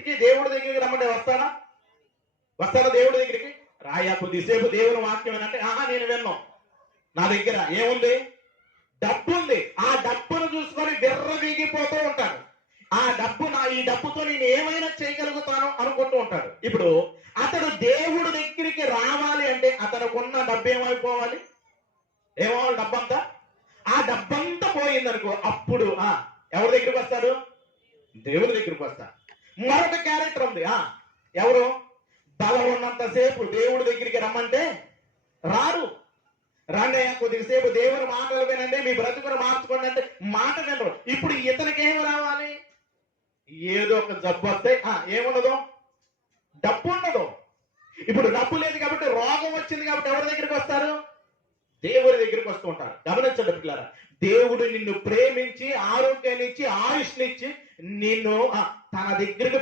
దేవుడి దగ్గరికి రమ్మంటే వస్తాడా? వస్తాడా దేవుడి దగ్గరికి? రాయా కొద్దిసేపు దేవుని వాక్యం అంటే నేను విన్నాను. నా దగ్గర ఏముంది? డబ్బు ఉంది. ఆ డబ్బును చూసుకొని విర్రవీగిపోతూ ఉంటాడు. ఈ డబ్బుతో నేను ఏమైనా చేయగలుగుతాను అనుకుంటూ ఉంటాడు. ఇప్పుడు అతడు దేవుడి దగ్గరికి రావాలి అంటే అతనుకున్న డబ్బు ఏమైపోవాలి? ఏమవ్వాలి? డబ్బంతా. ఆ డబ్బంతా పోయిందనుకో, అప్పుడు ఎవరి దగ్గరికి వస్తాడు? దేవుడి దగ్గరికి వస్తాడు. మరొక క్యారెక్టర్ ఉంది. ఎవరు? బలం ఉన్నంతసేపు దేవుడి దగ్గరికి రమ్మంటే రారు. రండి కొద్దిసేపు దేవుని మాటలు వినండి, మీ బ్రతుకును మార్చుకోండి అంటే మాట వినరు. ఇప్పుడు ఇతనికి ఏమి రావాలి? ఏదో ఒక జబ్బు వస్తే ఏముండదు? డబ్బు ఉండదు. ఇప్పుడు డబ్బు లేదు కాబట్టి, రోగం వచ్చింది కాబట్టి ఎవరి దగ్గరికి వస్తారు? దేవుడి దగ్గరికి వస్తూ ఉంటారు. గమనించండి పిల్లరా, దేవుడు నిన్ను ప్రేమించి ఆరోగ్యాన్ని ఇచ్చి ఆయుష్నిచ్చి నిన్ను తన దగ్గరికి